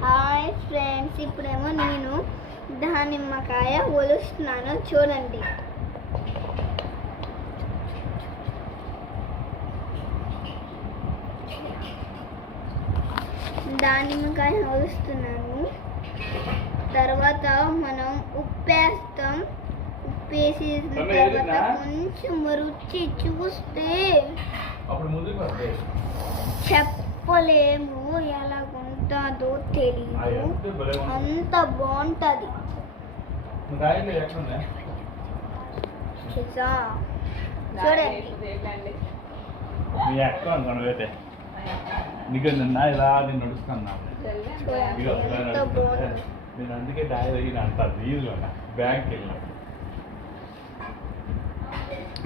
Hi friends, ఇప్పుడేమో నేను దానిమ్మకాయ ఒలుస్తున్నాను చూడండి. దానిమ్మకాయ ఒలుస్తున్నాను. తర్వాత మనం ఉప్పేస్తాం. ఉప్పేసిన తర్వాత కొంచెం రుచి చూస్తే చెప్పలేము, ఎలాగుంటుందో తెలియదు, అంత బాగుంటుంది. చూడండి, నీకు నిన్న ఇలా నేను నడుస్తున్నా నేను అందుకే డాయ్ అంటాను ఈజీలో బ్యాంక్కి వెళ్ళినా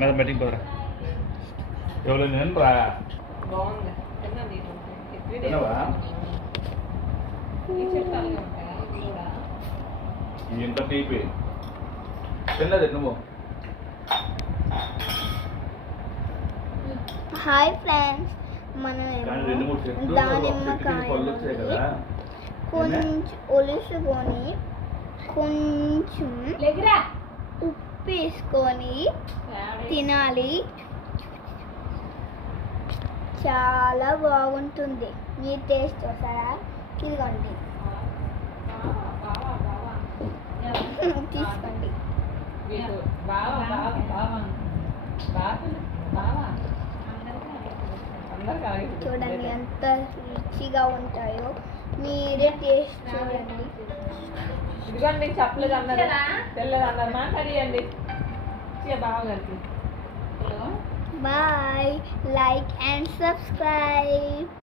మీద బయటికి పోరా ఎవరు నేను రా ఇంత టీపీ తిన్నది నువ్వు. హాయ్ ఫ్రెండ్స్, మనం దానిమ్మకాయ కొంచెం ఒలుసుకొని కొంచెం ఉప్పు వేసుకొని తినాలి. చాలా బాగుంటుంది. మీ టేస్ట్ వస్తారా? ఇదిగోండి, తీసుకోండి. చూడండి ఎంత రుచిగా ఉంటాయో, మీరే టేస్ట్ చూడండి. ఇదిగోండి, చెప్పలేదు అన్నారు, తెలియదు అన్నారు, మాట్లాడియండి బావగారికి. Bye, like and subscribe.